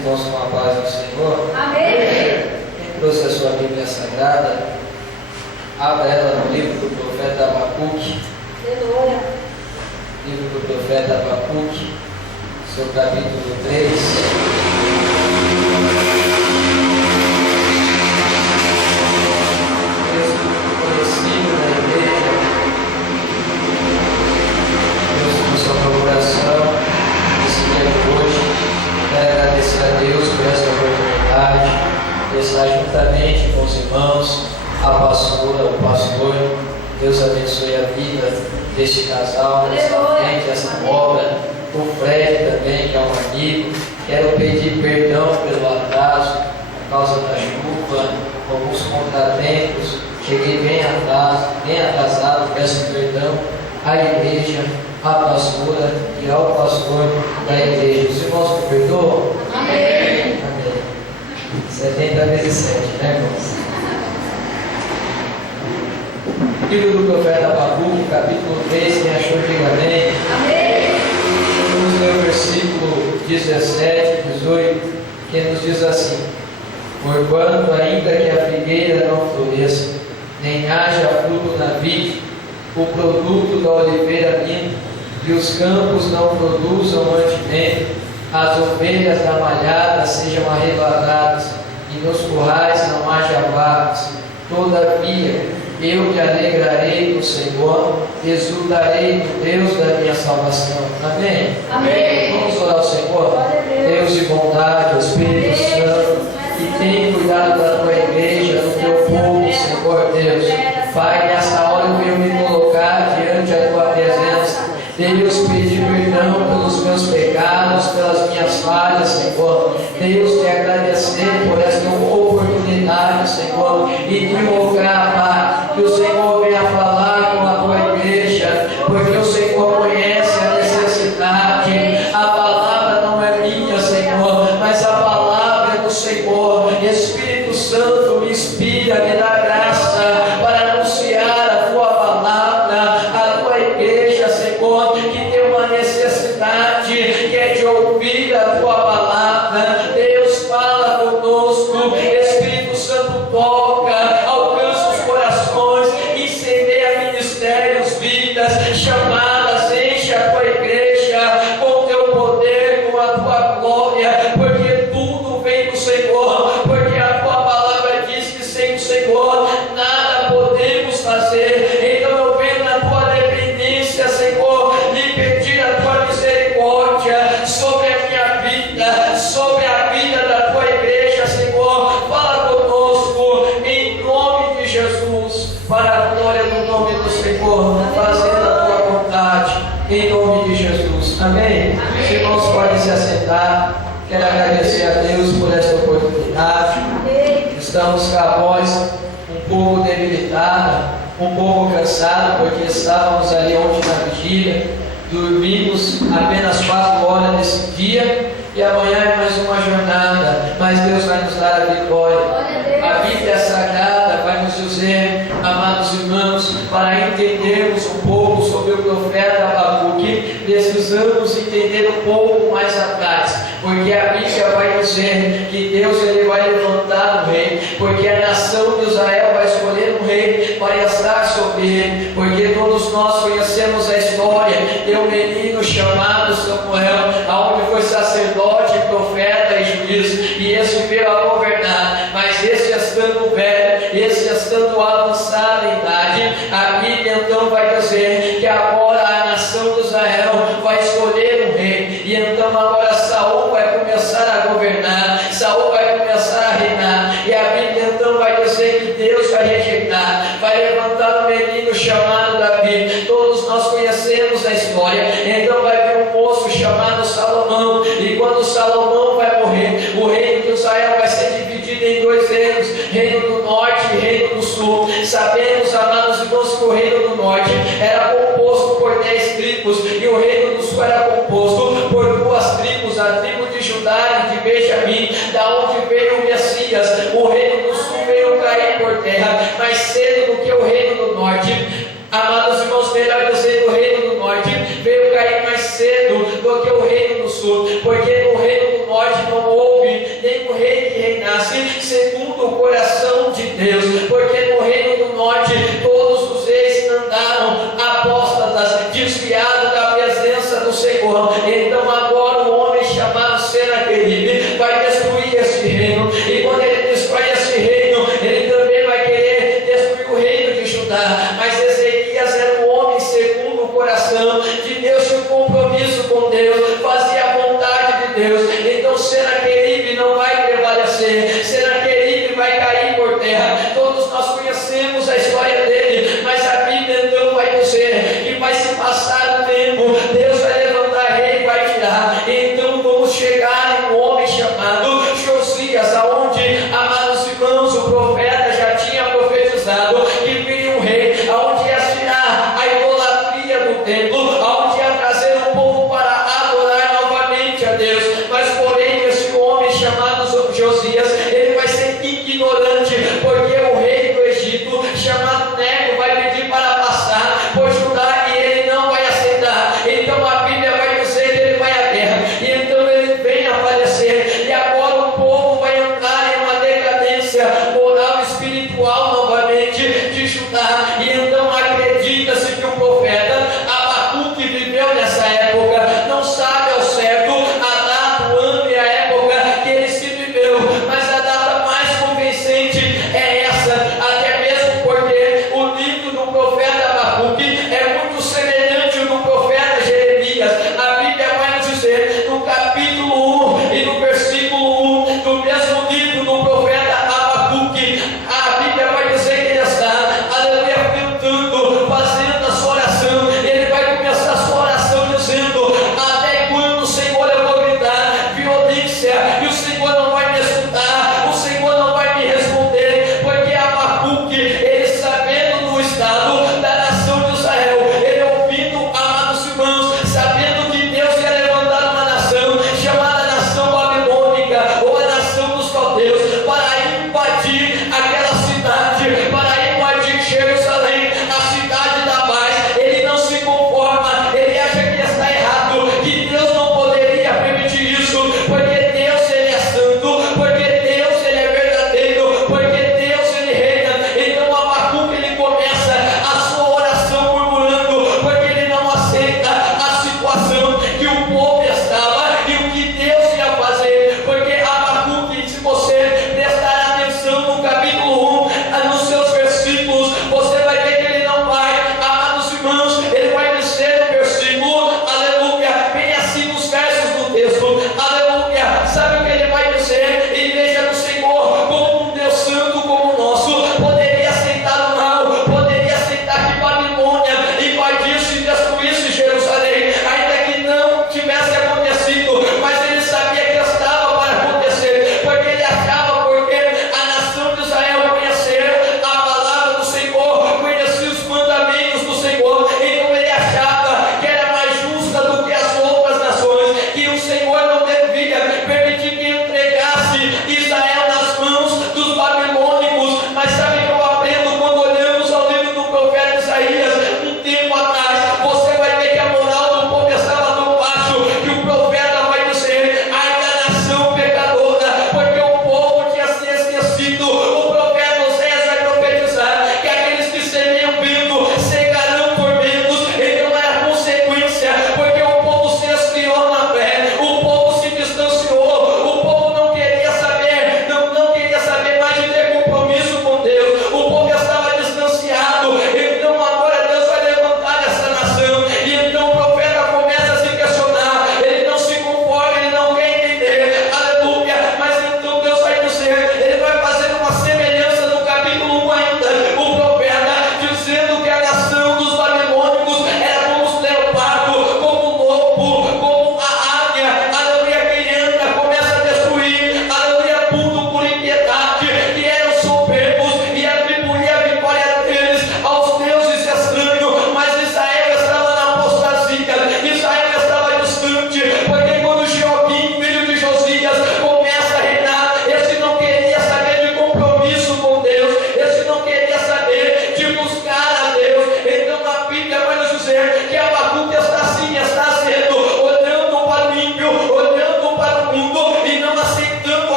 Irmãos, com a paz do Senhor. Amém. Quem trouxe a sua Bíblia Sagrada, abra ela no livro do profeta Abacuque. Aleluia. Livro do profeta Abacuque, seu capítulo 3. Texto conhecido na igreja. Deus, com sua colaboração, nesse dia de hoje. Quero agradecer a Deus por essa oportunidade de estar juntamente com os irmãos, a pastora, o pastor. Deus abençoe a vida deste casal, dessa frente, dessa obra. O Fred também, que é um amigo. Quero pedir perdão pelo atraso, por causa da chuva, alguns contratempos. Cheguei bem atrasado, peço perdão à igreja, à pastora e ao pastor da igreja. Os irmãos me perdoam? Amém. Amém. 70 vezes 7, né, irmãos? Livro do profeta Abacuque, capítulo 3, quem achou, diga amém. Amém. Vamos ler o versículo 17, 18, que nos diz assim: porquanto ainda que a figueira não floresça, nem haja fruto na vide, o produto da oliveira minta, e os campos não produzam mantimento, as ovelhas da malhada sejam arrebatadas, e nos currais não haja vacas. Todavia, eu me alegrarei no Senhor, exultarei no Deus da minha salvação. Amém? Amém. Vamos orar ao Senhor. Deus de bondade, Espírito Santo, que tem cuidado da tua igreja, do teu povo, Senhor Deus. Pai, nessa hora eu venho me colocar diante da tua presença. Deus, pedir perdão pelos meus pecados, pelas minhas falhas, Senhor. Deus, te agradecer por esta oportunidade, Senhor, e te rogar, Pai, que o Senhor venha falar com a tua igreja, porque o Senhor conhece a necessidade. A palavra não é minha, Senhor, mas a palavra é do Senhor. Espírito Santo, me inspira, me dá graça para anunciar a tua palavra, a tua igreja, Senhor, que tem uma necessidade, que é de ouvir a tua palavra. Deus, fala conosco. Espírito Santo, toca, alcança os corações, incendeia ministérios, vidas, chamadas, enche a tua igreja com o teu poder, com a tua glória, porque tudo vem do Senhor, porque a tua palavra diz que sem o Senhor nada podemos fazer. Então eu venho na tua dependência, Senhor, lhe pedir a tua misericórdia sobre a minha vida, sobre a vida da tua igreja, Senhor. Fala conosco em nome de Jesus, para a glória do nome do Senhor, fazendo a tua vontade, em nome de Jesus. Amém? Os irmãos podem se assentar. Quero agradecer a Deus por esta oportunidade. Estamos com a voz um pouco debilitada, um pouco cansado, porque estávamos ali ontem na vigília, dormimos apenas 4 horas nesse dia, e amanhã é mais uma jornada, mas Deus vai nos dar a vitória. A Bíblia Sagrada vai nos dizer, amados irmãos, para entendermos um pouco sobre o profeta Abacuque, precisamos entender um pouco mais atrás, porque a Bíblia vai dizer que Deus ele vai levantar um rei, porque a nação de Israel vai escolher um rei para estar sobre ele, porque todos nós conhecemos a história de um menino chamado Samuel, aonde foi sacerdote, profeta e juiz, e esse veio a governar, mas esse estando velho, esse estando avançado em idade, a Bíblia então vai dizer que agora a nação de Israel vai escolher um rei, e então agora Saul vai começar a governar, Saul vai começar a reinar, e a Bíblia então vai dizer que Deus vai rejeitar, vai levantar um menino chamado Davi. Todos nós conhecemos a história. Então vai vir um moço chamado Salomão, e quando Salomão vai morrer, o reino de Israel vai ser dividido em 2 reinos, reino do norte e reino do sul. Sabemos, amados irmãos, que o reino do norte era composto por 10 tribos, e o reino do sul era composto por 2 tribos, a tribo de Judá e de Benjamim, da onde veio o Messias. O reino do sul veio cair por terra mais cedo do que o reino do norte. Amados irmãos, melhor dizer, o reino do norte veio cair mais cedo do que o reino do sul, porque no reino do norte não houve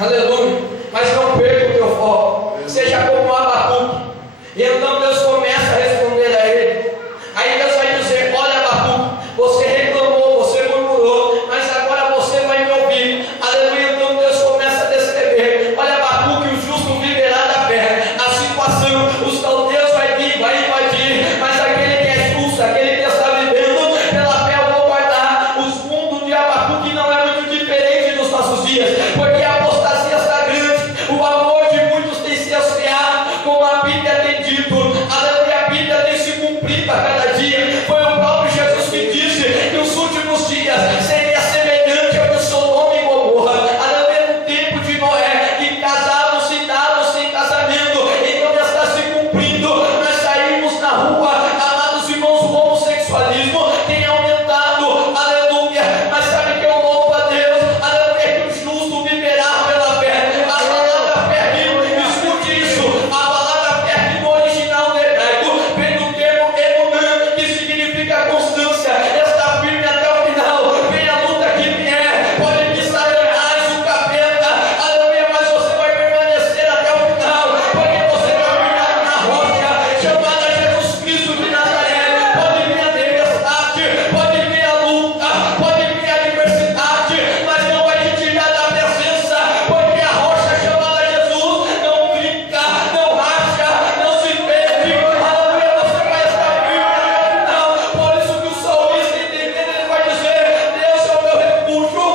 Aleluia. Mas não perca o teu foco. Seja como Abacuque. E então Deus começa a responder a ele. Aí Deus vai dizer: olha, Abacuque, você reclamou, você murmurou, mas agora você vai me ouvir. Aleluia. Então Deus começa a descrever: olha, Abacuque, o justo viverá da fé. A situação, os caldeus vai vir, vai invadir, mas aquele que é justo, aquele que está vivendo pela fé, eu vou guardar. Os mundos de Abacuque não é muito diferente dos nossos dias, porque a apostasia está grande, o amor de muitos tem se esfriado, como a Bíblia tem dito. Aleluia, a Bíblia tem se cumprido a cada dia. Foi o próprio Jesus que disse que os últimos dias seria semelhante ao de Sodoma e Gomorra. Aleluia, no tempo de Noé, que casavam-se e davam sem casamento. Então já está se cumprindo. Nós saímos na rua, amados irmãos, o homossexualismo tem aumentado. Aleluia, mas sabe que eu louvo a Deus. Aleluia, que o justo viverá pela fé. A palavra fé aqui, escute isso. A palavra fé aqui no original do hebraico vem do termo emunã, que significa constância. Está firme até o final. Vem a luta que vier, pode vir Satanás, o capeta. Aleluia, mas você vai permanecer até o final, porque você vai ficar na rocha chamada Jesus Cristo de Nazaré. Pode vir a tempestade, pode vir a luta, pode vir a adversidade, mas não vai te tirar da presença, porque a rocha chamada Jesus não brinca, não racha, não se perde. Aleluia, você vai estar firme até o final. Por isso que o salmista, entendendo, ele vai dizer: Deus é o meu refúgio,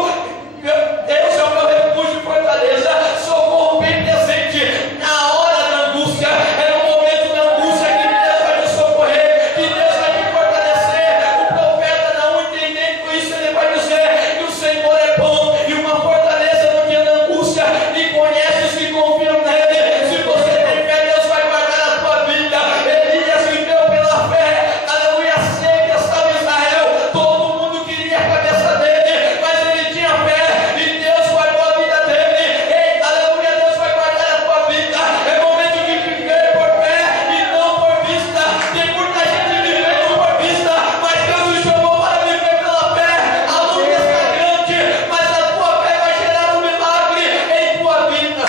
Deus é o meu refúgio e fortaleza, socorro bem presente na hora da angústia. É no momento da angústia que Deus vai te socorrer, que Deus vai te fortalecer. O profeta, não entendendo isso, ele vai dizer que o Senhor é bom e uma fortaleza no dia da angústia, e conhece os que confiam nele. Se você tem fé, Deus vai guardar a tua vida. Elias viveu pela fé. Aleluia, sempre estava em Israel, todo mundo queria a cabeça dele, mas ele tinha fé e Deus guardou a vida dele. Ei, aleluia, Deus vai guardar a tua vida. É momento de viver por fé e não por vista. Tem muita gente vivendo por vista, mas Deus te chamou para viver pela fé. A luta está grande, mas a tua fé vai gerar um milagre em tua vida.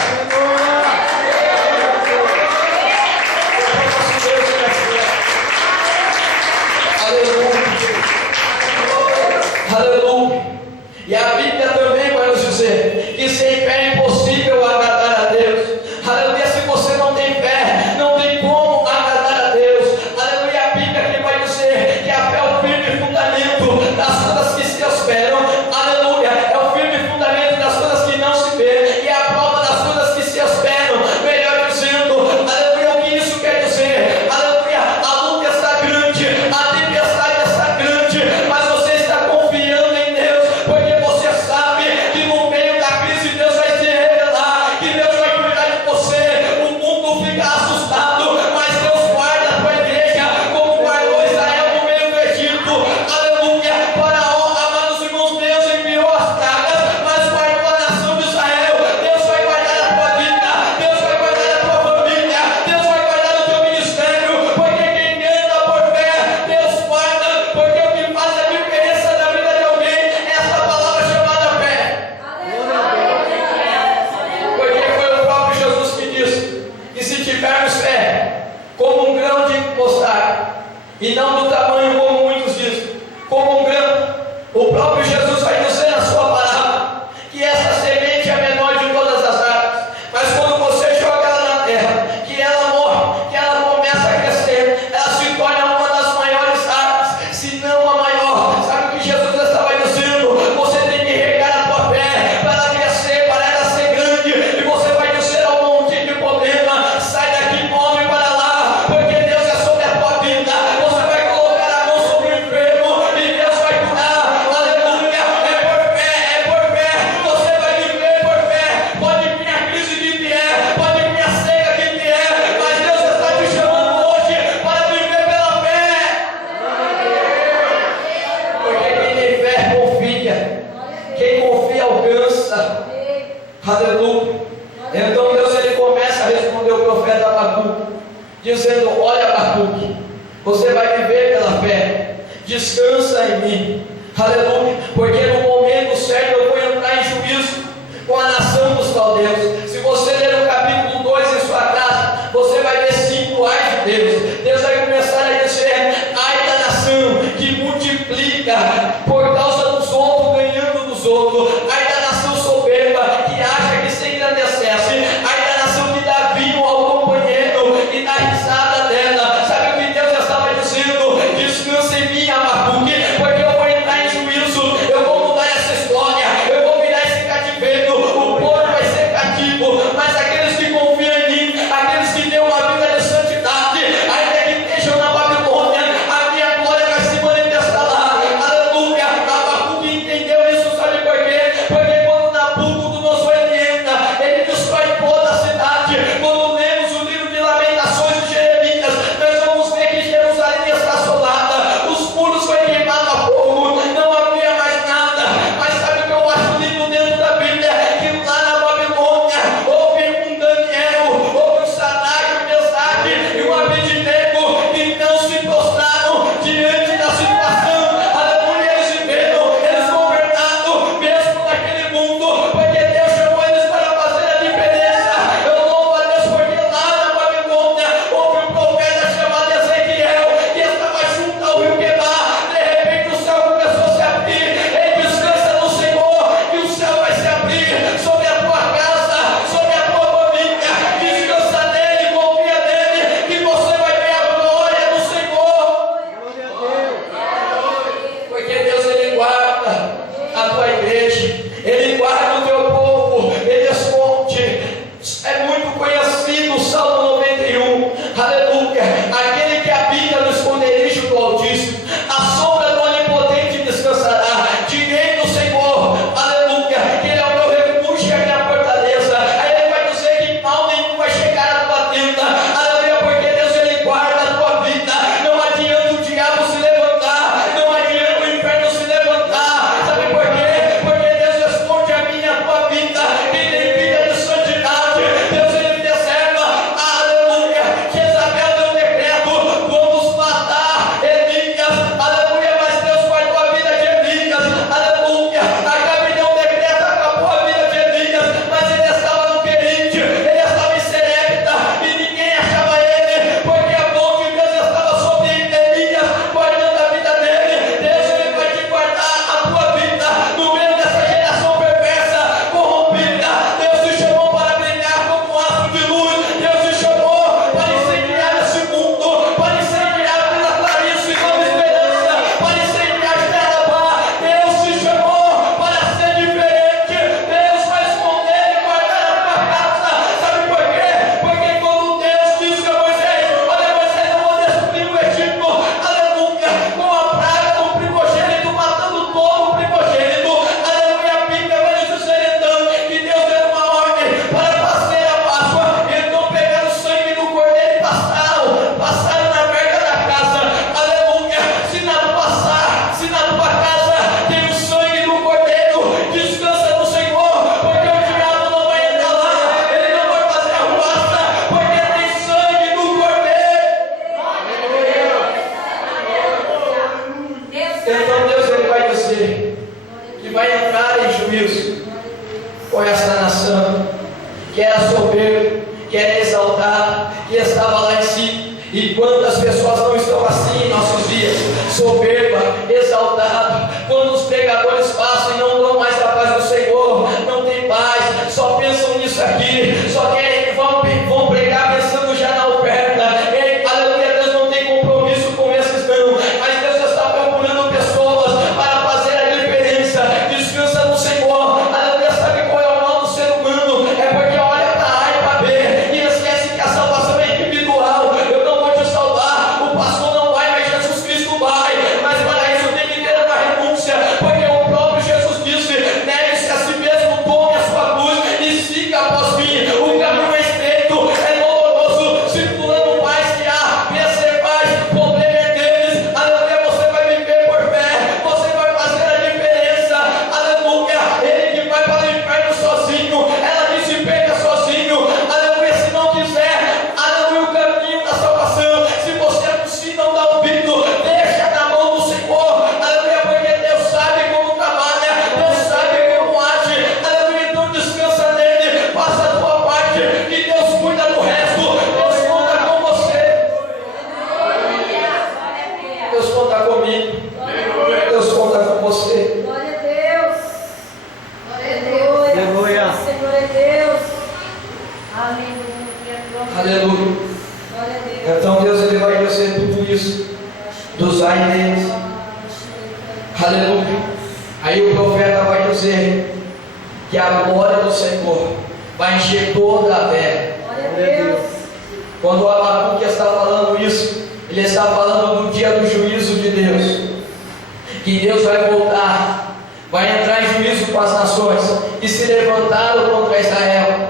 Aleluia. Aleluia. E a Bíblia também vai nos dizer que sem fé é impossível agradar a Deus. Aleluia, se você não tem fé, não tem como agradar a Deus. Aleluia, a Bíblia que vai dizer que a fé é o firme fundamento das coisas que se esperam. Aleluia, é o firme fundamento das coisas que não se vê, e é a prova das coisas que se esperam. Melhor dizendo, aleluia, o que isso quer dizer? Aleluia, a luta está grande, a tempestade está grande, mas você está confiando em Deus, porque você sabe que no meio da crise Deus vai se revelar, que Deus vai cuidar de você. O mundo fica assustado, mas Deus guarda a tua igreja, como guardou Israel no meio do Egito. Aleluia, Faraó, amados irmãos, Deus enviou as pragas, mas guardou a nação de Israel. Deus vai guardar a tua vida, Deus vai guardar a tua família, Deus vai guardar o teu ministério, porque quem anda por fé, Deus guarda, porque o que faz a diferença na vida de alguém é essa palavra chamada fé. Porque foi o próprio Jesus que disse que se tivermos fé, como um grão de mostarda, e não do tamanho como muitos dizem, como um grão, o próprio Jesus vai dizer na sua palavra que essa semente é a menor de todas as árvores, mas quando você joga ela na terra, que ela morre, que ela começa a crescer, ela se torna uma das maiores árvores, se não a maior. Sabe o que Jesus estava dizendo? Você tem que regar a tua fé para ela crescer, para ela ser grande, e você vai dizer ao monte de problema: sai daqui, morre para lá, porque Deus é sobre a tua vida. Você vai colocar a mão sobre o enfermo e Deus vai curar. Aleluia, é por fé, você vai viver por fé. Pode vir a crise que vier, pode vir a seca que vier, mas Deus está te chamando hoje para viver pela fé. Porque quem tem fé confia, quem confia alcança. Aleluia. Então Deus, ele começa a responder o profeta Abacuque, dizendo: olha, Abacuque, você vai viver pela fé, descansa em mim. Aleluia, porque no momento certo eu vou entrar em juízo com a nação dos caldeus. juízo com essa nação, que era soberbo, que era exaltado, que estava lá em cima. E quantas pessoas não estão assim em nossos dias, soberba, exaltado, quando os pregadores passam e não dão mais a paz do Senhor, não tem paz, só pensam nisso aqui, só querem, vão pregar pensando já na oferta. Ei, aleluia, Deus não tem compromisso com esses não, mas Deus está procurando pessoas para fazer a diferença. Descansa no Senhor, aleluia. Sabe qual é o mal do ser humano? É porque olha para A e para B e esquece que a salvação é individual. Eu não vou te salvar, o pastor não vai, mas Jesus Cristo vai. Mas para isso tem que ter uma renúncia, porque o próprio Jesus disse: negue-se a si mesmo, tome a sua cruz e siga após mim. O caminho é estreito, é doloroso, se fulano faz que A, B, C faz, o problema é deles. Aleluia, você vai viver por fé, você vai fazer a diferença. Aleluia, ele que vai para o inferno sozinho, ela que se pega sozinho. Aleluia, se não quiser, aleluia, o caminho da salvação, se você não dá ouvido, deixa na mão do Senhor. Aleluia, porque Deus sabe como trabalha, Deus sabe como age. Aleluia, então descansa nele, faça a tua parte, que Deus cuida do resto. Deus conta com você, Deus conta comigo, Deus conta com você. Glória a Deus. Glória a Deus. Aleluia. Senhor é Deus. Aleluia. Aleluia. Glória a Deus. Então Deus, ele vai dizer tudo isso dos ai deles. Aleluia. Aí o profeta vai dizer que a glória do Senhor vai encher toda a terra. Glória a Deus. Quando o Abacuque está falando isso, ele está falando do dia do juízo de Deus, que Deus vai voltar, vai entrar em juízo com as nações que se levantaram contra Israel,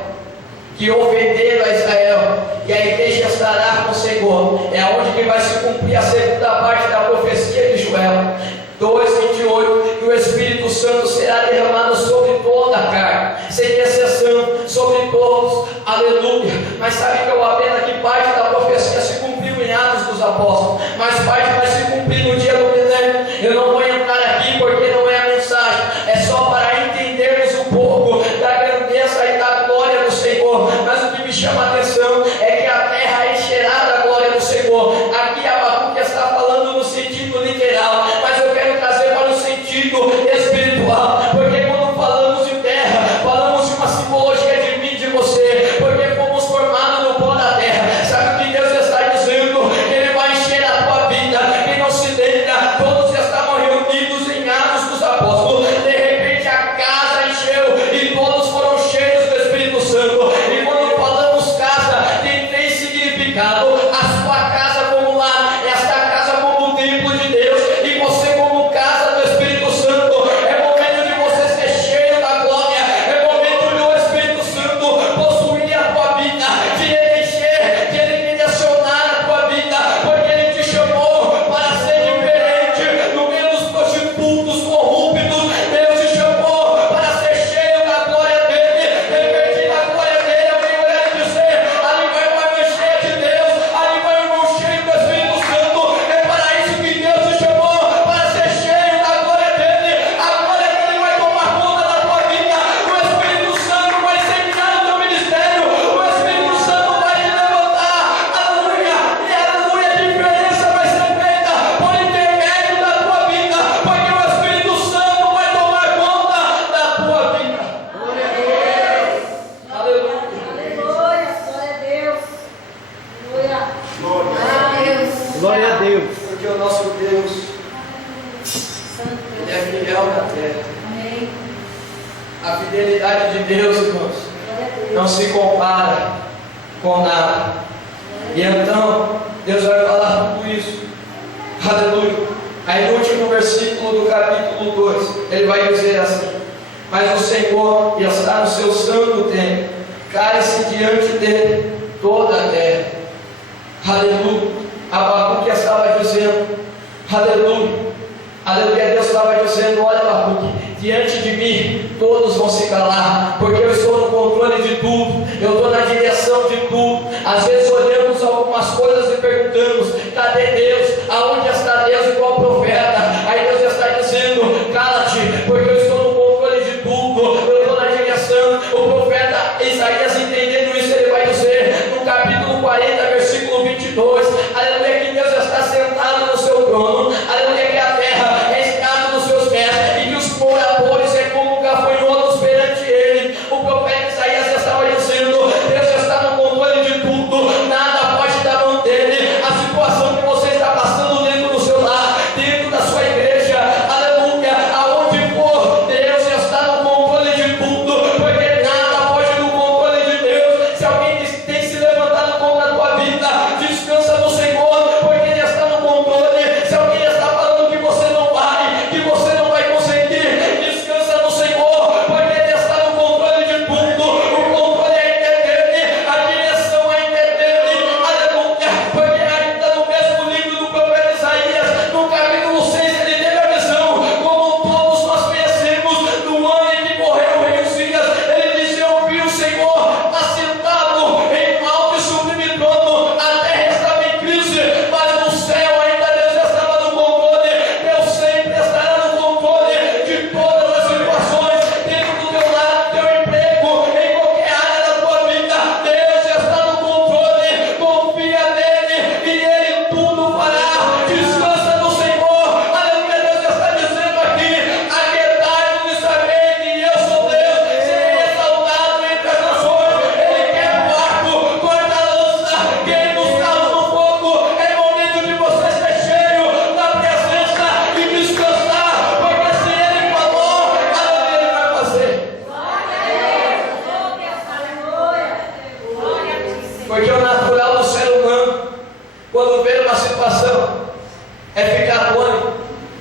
que ofenderam a Israel, e a igreja estará com o Senhor. É onde que vai se cumprir a segunda parte da profecia de Joel 2:28, que o Espírito Santo será derramado sobre toda a carne, sem exceção, sobre todos. Aleluia. Mas sabe que eu aprendo que parte da profecia se cumpriu em Atos dos Apóstolos, mas parte vai se cumprir no dia do milênio. Eu não vou entrar aqui porque não é a mensagem, é só para entendermos um pouco da grandeza e da glória do Senhor. Mas o que me chama a atenção é que a terra encherá da glória do Senhor. Aqui Abacuque está falando no sentido literal, mas eu quero trazer para o sentido espiritual, porque quando falamos de terra, falamos de uma simbologia de mim, de você, porque fomos formados no pó da terra. Sabe o que Deus está dizendo? Ele vai encher a tua vida. Quem não se lembra, todos estavam reunidos em Atos dos Apóstolos. De repente a casa encheu e todos foram cheios do Espírito Santo. E quando falamos casa, tem três significados: a sua casa como lar, esta casa como o templo de Deus, e você como casa do Espírito Santo. É momento de você ser cheio da glória, é momento de o Espírito Santo possuir a tua vida, de ele encher, de ele direcionar a tua vida, porque ele te chamou para ser diferente no meio dos prostitutos corruptos. Deus te chamou para ser cheio da glória dele, repetir a glória dele. Eu venho olhar e dizer: ali vai uma irmã cheia de Deus, ali vai um irmão cheio do Espírito Santo. É para isso que Deus te chamou, para ser cheio da glória dele. A glória dele vai tomar conta da tua vida. O Espírito Santo vai seminar o teu ministério, o Espírito Santo vai te levantar. Aleluia. E aleluia, a diferença vai ser feita por intermédio da tua vida, porque o Espírito Santo vai tomar conta da tua vida. Glória a Deus. Aleluia. Aleluia. Glória a Deus. Glória a Deus. Glória a Deus. Porque o nosso Deus, Santo ele é fiel na terra. Amém. A fidelidade de Deus, irmãos, Glória a Deus. não se compara com nada. E então, Deus vai falar tudo isso. Aleluia. Aí no último versículo do capítulo 2, ele vai dizer assim: mas o Senhor está no seu santo templo, cai-se diante dele toda a terra. Aleluia. Abacuque estava dizendo, aleluia, aleluia. Deus estava dizendo: olha, Abacuque, diante de mim todos vão se calar, porque eu estou no controle de tudo, eu estou na direção de tudo. Às vezes olhamos algumas coisas e perguntamos: cadê Deus? Aonde está Deus? E qual profeta? Aí Deus está dizendo: cala-te, porque eu estou no controle de tudo.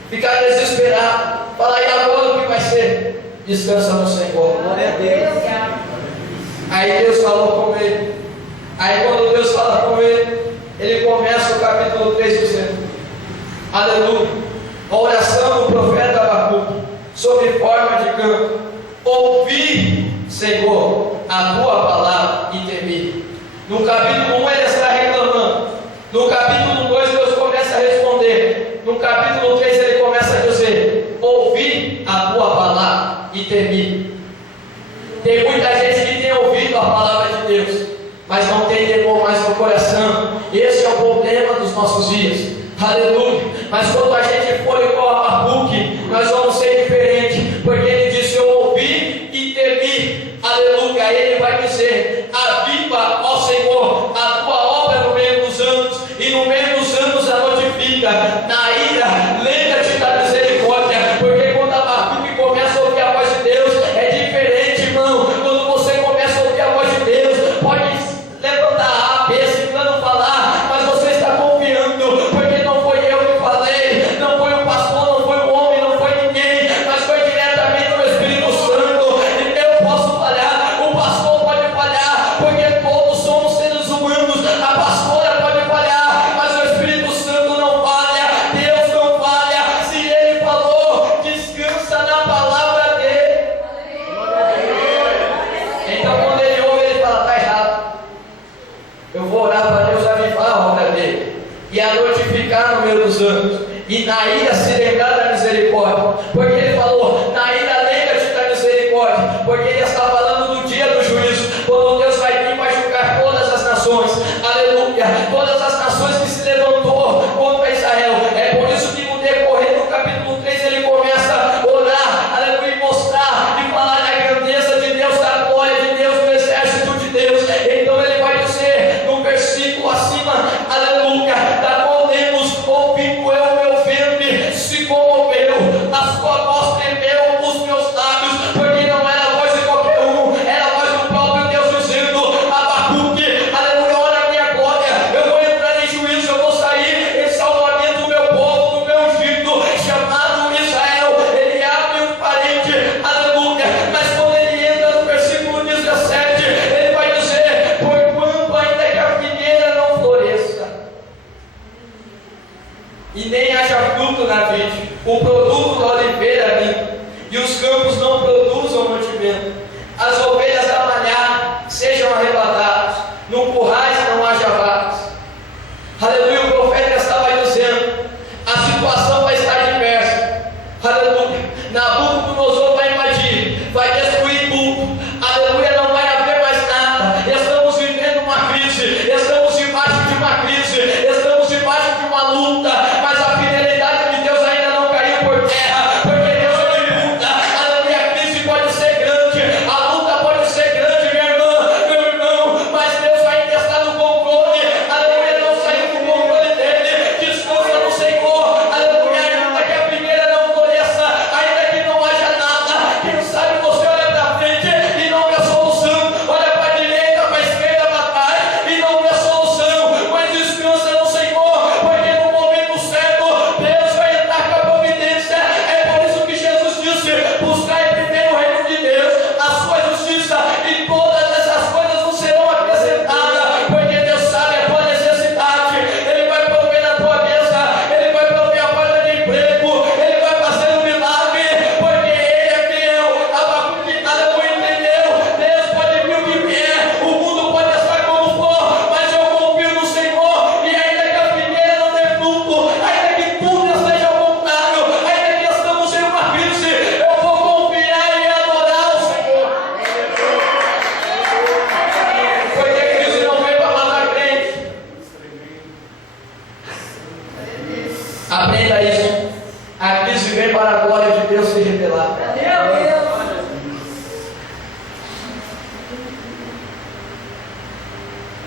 ficar desesperado, falar: e agora o que vai ser? Descansa no Senhor. Glória a Deus. Aí Deus falou com ele. Aí quando Deus fala com ele, ele começa o capítulo 3 dizendo: aleluia, a oração do profeta Abacuque, sob forma de canto: ouvi, Senhor, a tua palavra e temi. No capítulo 1 ele está reclamando. No capítulo 2 Deus começa a responder. No capítulo 3 ele começa a dizer: ouvi a tua palavra e temi. Tem muita gente que tem ouvido a palavra de Deus, mas não tem temor mais no coração. Esse é o problema dos nossos dias. Aleluia. Mas quando a gente for igual a Abacuque, nós vamos ser diferente, porque ele disse: eu ouvi e temi. Aleluia. Ele vai dizer: aviva, ó Senhor, a tua obra no meio dos anos, e no meio dos anos a notifica. Na ira, lembra-te da misericórdia. Porque quando Abacuque começa a ouvir a voz de Deus, é diferente, irmão. Quando você começa a ouvir a voz de Deus, pode levantar a cabeça e não falar, mas você está confiando, porque não foi eu que falei, não foi o pastor, não foi o homem, não foi ninguém, mas foi diretamente o Espírito Santo. E eu posso falhar, o pastor pode falhar, porque todos somos seres humanos. A pastora pode falhar, mas o Espírito Santo não falha, Deus não falha. Se ele falou, descansa na palavra dele. Então quando ele ouve, ele fala: está errado, eu vou orar para Deus avivar a obra dele e a notificar no meio dos anos, e na ira se lembrar da misericórdia. Porque ele falou: na ira lembra-te da misericórdia, porque ele está falando do dia do juízo, quando Deus vai vir para julgar todas as nações. Aleluia. Todas as nações que se levantou contra Israel. É por isso que no decorrer do capítulo 3 ele começa a orar, aleluia, e mostrar e falar da grandeza de Deus, da glória de Deus, do exército de Deus. Então ele vai dizer no versículo acima, aleluia, da qual lemos: ouvindo eu o meu ventre se comoveu, a sua voz tremeu os meus lábios. Porque não era a voz de qualquer um, era a voz do próprio Deus dizendo: Abacuque, aleluia, olha a minha glória, eu vou entrar em juízo, eu vou sair em salvamento do meu povo, do meu ungido, chamado Israel. Ele abre um parente, aleluia. Mas quando ele entra no versículo 17, ele vai dizer: porquanto ainda que a figueira não floresça, e nem haja fruto na vide, o produto da oliveira limpo, e os campos não produzam mantimento, as ovelhas da manhã sejam arrebatadas, no currais não haja vacas. Aleluia. O profeta estava dizendo: a situação vai estar diversa. Aleluia. Nabucodonosor vai invadir, vai destruir tudo. Aleluia. Não vai haver mais nada. Estamos vivendo uma crise, estamos debaixo de uma crise, estamos debaixo de uma luta, mas a fidelidade de Deus ainda não caiu por terra, porque Deus é de luta. Aleluia. A crise pode ser grande, a luta pode ser grande, minha irmã, meu irmão, mas Deus ainda está no controle. Aleluia. Não saiu do controle dele. Descansa no Senhor. Aleluia. Ainda que a figueira não floresça, ainda que não haja nada, quem sabe você olha para frente e não vê solução, olha para a direita, para a esquerda, para trás e não vê solução, mas descansa no Senhor, porque no momento certo Deus vai entrar com a providência. É por isso que Jesus disse: buscai primeiro o reino de Deus, a sua justiça, e todas essas coisas não serão acrescentadas. Porque Deus sabe a tua necessidade, Ele vai prover na tua mesa, Ele vai prover a porta de emprego, Ele vai fazer um milagre, porque Ele é fiel. Abacuque, aleluia, entendeu? Deus pode vir o que vier, o mundo pode estar como for, mas eu confio no Senhor. E ainda que a figueira não dê fruto, ainda que tudo esteja ao contrário, ainda que estamos em uma crise, eu vou confiar e adorar o Senhor. Porque a crise não vem para matar crente. Aprenda isso. A crise vem para a glória de Deus se revelar.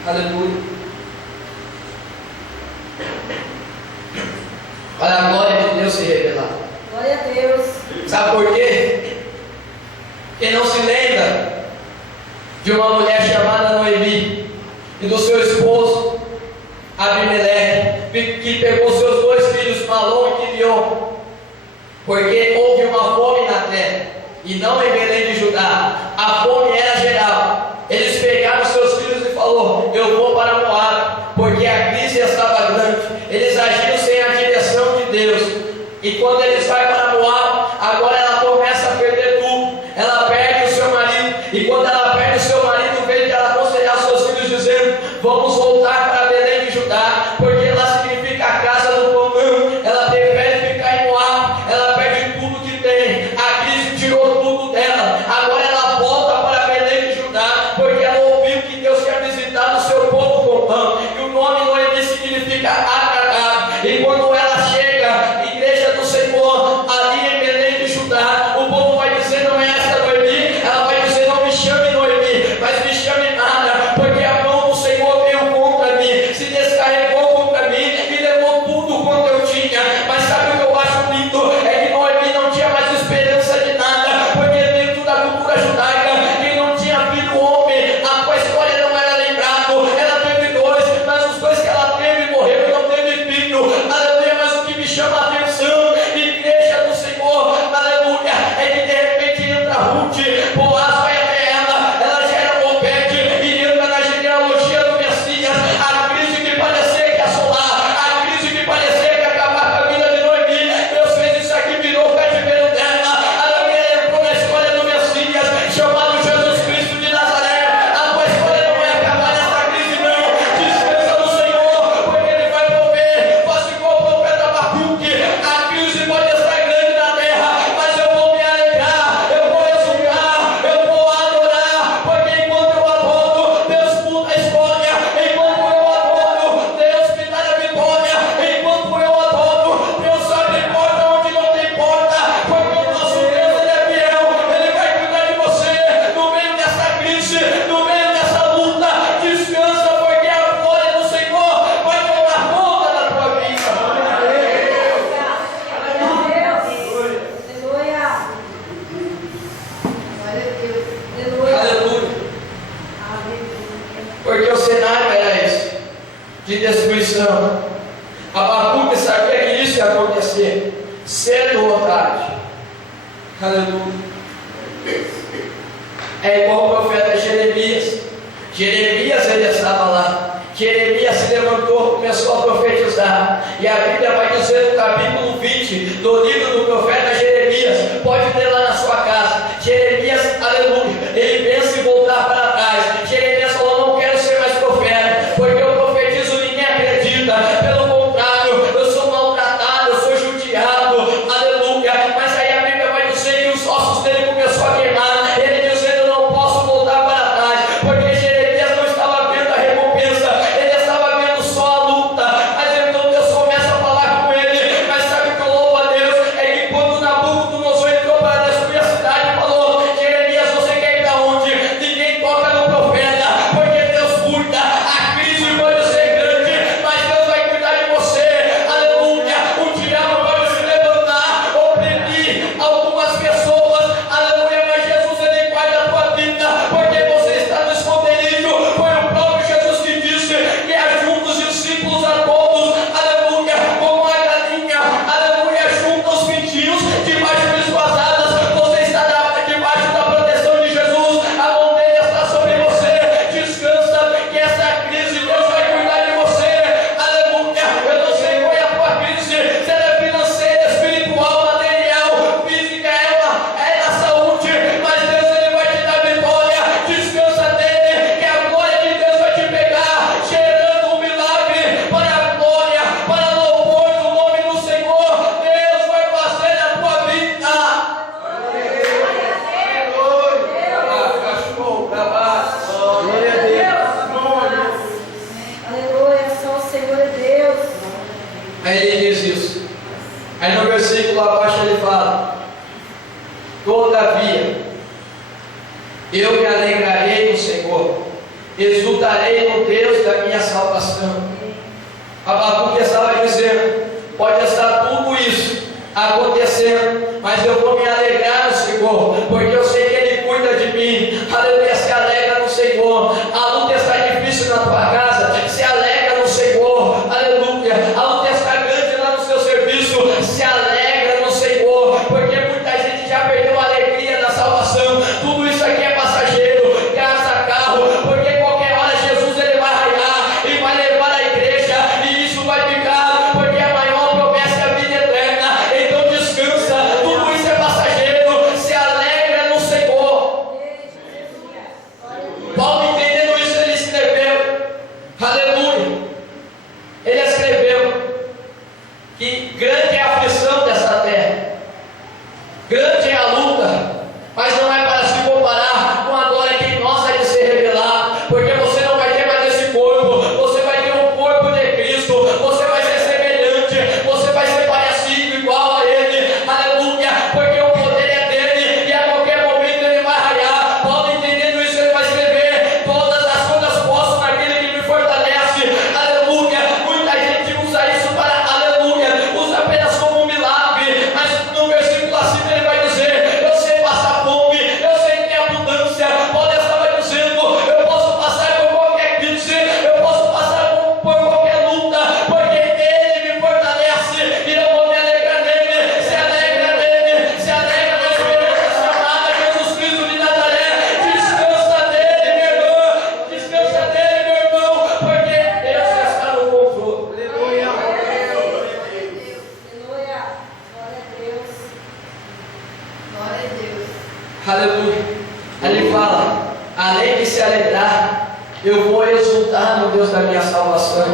Aleluia. Para a glória de Deus se revelar. Glória a Deus. Sabe por quê? Porque não se lembra de uma mulher chamada Noemi e do seu esposo Abimeleque, que pegou seus dois filhos, Malom e Quilion, porque houve uma fome na terra, e não em Belém de Judá. A fome era geral. Eles pegaram seus filhos e falaram: eu vou para Moab, porque a crise estava grande. Eles agiram sem a direção de Deus. E quando eles vão para Moab, agora ela começa a perder tudo. Ela perde o seu marido. E quando ela perde o seu marido, veio ela aconselhar seus filhos dizendo: vamos voltar para Belém de Judá, porque lá significa a casa do pão. Ela prefere ficar em Moab. Ela perde tudo que tem. A crise tirou tudo dela. Agora ela volta para Belém de Judá, porque ela ouviu que Deus quer visitar o seu povo com pão. E o nome Noemi significa agradável. E quando ela chega, igreja do Senhor, ali em Belém de Judá, o povo vai dizer: não é esta Noemi. Ela vai dizer: não me chame Noemi, mas me chame nada, porque a mão do Senhor veio contra mim, se descarregou contra mim e levou tudo quanto eu tinha. Mas sabe o que eu acho lindo? É que Noemi não tinha mais esperança de nada, porque dentro da cultura judaica, quem não tinha filho homem, a sua história não era lembrado. Ela teve dois, mas os dois que ela teve morreram e não teve filho. Aleluia. Mas o que me chama a atenção, igreja do Senhor, aleluia, é que de repente entra Ruth, Boaz vai até ela gera Obed e entra na genealogia do Messias. A crise que parecia que ia assolar, a crise que parecia que ia acabar com a vida de Noemi, Deus fez isso aqui, virou o cativeiro dela. Ela entrou na história do Messias, chamado Jesus Cristo de Nazaré. A tua história não vai acabar nessa crise, não. Descansa no Senhor, porque Ele vai prover. Faça igual o profeta Abacuque. A crise pode estar grande na terra, mas eu vou me alegrar, eu vou exultar, eu vou adorar, porque enquanto eu adoro, Deus muda a história. Enquanto eu adoro, Deus me dá a vitória. Enquanto eu adoro, Deus abre porta onde não tem porta, porque o nosso Deus, Ele é fiel. Ele vai cuidar de você no meio dessa crise, no meio dessa luta. Descansa, porque a glória do Senhor vai tomar conta da tua vida. Aleluia. Porque o cenário era esse, de destruição. Abacuque sabia que isso ia acontecer, cedo ou tarde. Aleluia. É igual o profeta Jeremias. Jeremias, ele estava lá. Jeremias se levantou, começou a profetizar. E a Bíblia vai dizer no capítulo 20 do livro do profeta Jeremias. Pode ler lá na sua casa. Jeremias, aleluia, ele pensa em voltar para trás. Jeremias falou: não quero ser mais profeta, porque eu profetizo, ninguém acredita. Pelo contrário, eu sou maltratado, eu sou judiado. Aleluia. Mas aí a Bíblia vai dizer que os ossos dele começaram a queimar. Ele dizendo: não posso voltar para trás, porque Jeremias não estava vendo a recompensa, ele estava vendo só a luta. Mas então Deus começa a falar com ele. Mas sabe o que eu louvo a Deus? É que quando Nabucodonosor entrou para destruir a cidade, ele falou: Jeremias, você quer ir para onde? Ninguém toca no profeta, porque Deus cuida. A crise pode ser grande, mas Deus vai cuidar de você. Aleluia. O diabo pode se levantar, oprimir algumas pessoas. Aleluia. Mas Jesus, Ele guarda a tua vida, porque você está no esconderijo. Foi o próprio Jesus que disse que ajunta os discípulos a todos. Aleluia. Como a galinha, aleluia, junta os pintinhos debaixo de suas asas. Você está debaixo da proteção de Jesus. A mão dele está sobre você. Descansa, que essa crise Deus vai cuidar de você. Aleluia. Eu não sei qual é a tua crise, se ela é financeira, espiritual, material, física, é na saúde, mas Deus, Ele vai te dar vitória. Descansa nele, que a glória de Deus vai te pegar, gerando um milagre para a glória, para louvor do nome do Senhor. Deus vai fazer na tua vida. Glória a Deus. Aleluia, só o Senhor é Deus. Aí ele diz isso. Aí no versículo abaixo ele fala: todavia, eu me alegrarei no Senhor, exultarei no Deus da minha salvação. Abacuque estava dizendo: pode estar tudo isso acontecendo, mas eu vou me alegrar no Senhor, porque eu sei que Ele cuida de mim. Aleluia. Se alegra no Senhor. A luta está difícil na tua casa, se alegra no Senhor. Aleluia. A luta está grande lá no seu serviço, se alegra no Senhor. Aleluia. Ele fala: além de se alegrar, eu vou exultar no Deus da minha salvação.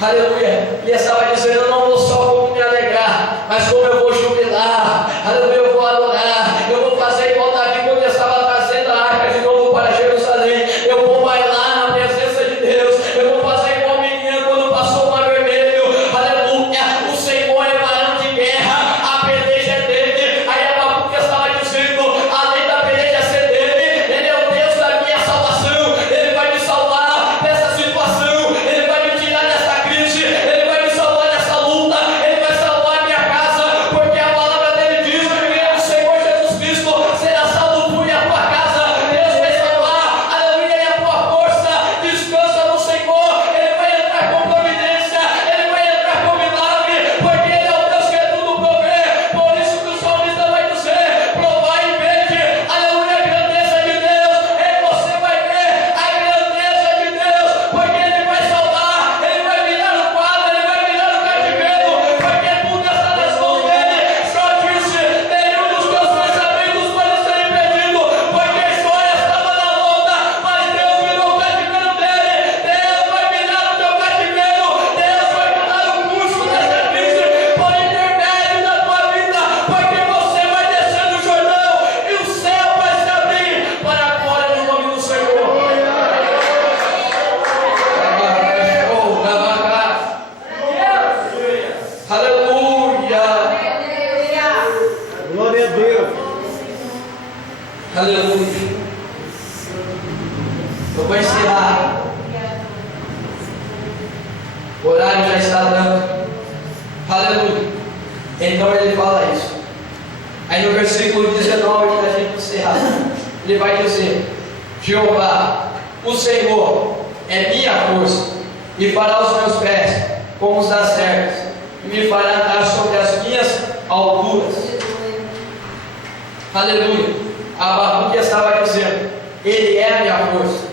Aleluia. E estava dizendo: eu não vou só como me alegrar, mas como eu vou jubilar. Aleluia. Eu vou adorar. Eu vou fazer igual Davi quando estava trazendo a arca de novo para Jerusalém. Eu vou bailar na presença de Deus. Eu vou fazer igual Miriam quando passou o mar vermelho. Aleluia. O Senhor é varão de guerra. A peleja é dele. Aí Abacuque estava dizendo: além da peleja ser dele, ele é o Deus da minha salvação. Ele vai me salvar dessa situação. Ele vai me tirar dessa crise. Ele vai me salvar dessa luta. Ele vai salvar a minha casa. Porque a palavra dele diz que o Senhor Jesus Cristo será salvo tu e a tua casa. Deus vai salvar. Aleluia. E a tua força descansa no Senhor. Ele vai entrar com providência. Ele vai entrar com milagre. Porque ele é o Deus que tudo provê. Por isso que o salmista vai dizer: provai e vede. Aleluia. A grandeza de Deus. E você vai ver a grandeza de Deus. Porque ele vai salvar. Ele vai virar o quadro. Ele vai virar o cativeiro. Porque tudo está nas mãos dele. Só disse: nenhum dos teus pensamentos pode ser impedido. Porque só estava na onda, mas Deus virou o cativeiro dele. Deus vai virar o teu cativeiro. Deus vai mudar o curso dessa crise por intermédio da tua vida. Porque você vai descer do Jordão e o céu vai se abrir para a glória do nome do Senhor. Aleluia. Glória a Deus. Aleluia. Eu vou encerrar. O horário já está dando. Aleluia. Então ele fala isso. Aí no versículo 19, para a gente encerrar, ele vai dizer: Jeová, o Senhor, é minha força, e fará os meus pés como os das serpes, e me fará andar sobre as minhas alturas. Aleluia. Abacuque estava dizendo: ele é a minha força.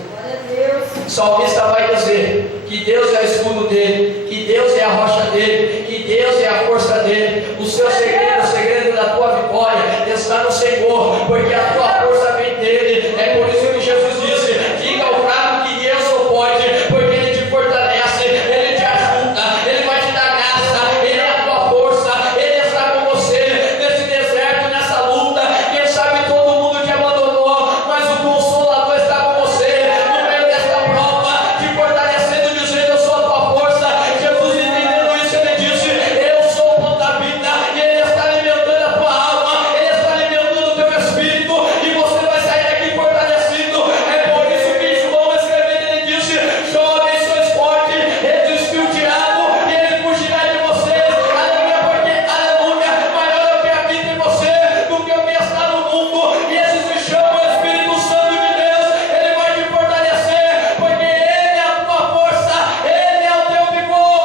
O salmista vai dizer que Deus é o escudo dele, que Deus é a rocha dele, que Deus é a força dele. O seu segredo, o segredo da tua vitória está no Senhor, porque a tua força vem dele. É por isso que Jesus disse: diga ao fraco que eu sou forte, porque ele te fortalece, ele te ajuda, ele vai te dar graça, ele é a tua força, ele está com você nesse deserto, nessa luta. Quem sabe todo mundo te abandonou, mas o Consolador está com você no meio dessa prova, te fortalecendo, dizendo: eu sou a tua força. Jesus, entendendo isso, ele disse: eu sou o pão da vida, e ele está alimentando a tua alma, ele está alimentando o teu espírito, e você vai sair daqui fortalecido. É por isso que João escrevendo, ele disse: jovens, sois fortes, resistiu o diabo e ele fugirá de vocês. Aleluia. Porque, aleluia, maior é o que habita em você do que o que está no mundo. E esses se chamam o Espírito Santo de Deus. Ele vai te fortalecer, porque ele é a tua força, ele é o teu vigor.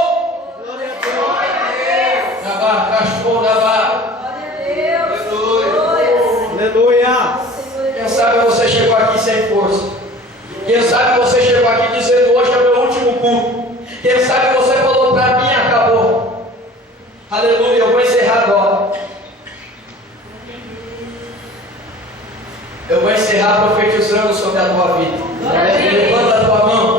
Aleluia. Quem sabe você chegou aqui sem força. Quem sabe você chegou aqui dizendo: hoje é o meu último culto. Quem sabe você falou: para mim acabou. Aleluia. Eu vou encerrar agora. Eu vou encerrar profetizando sobre a tua vida. Levanta a tua mão.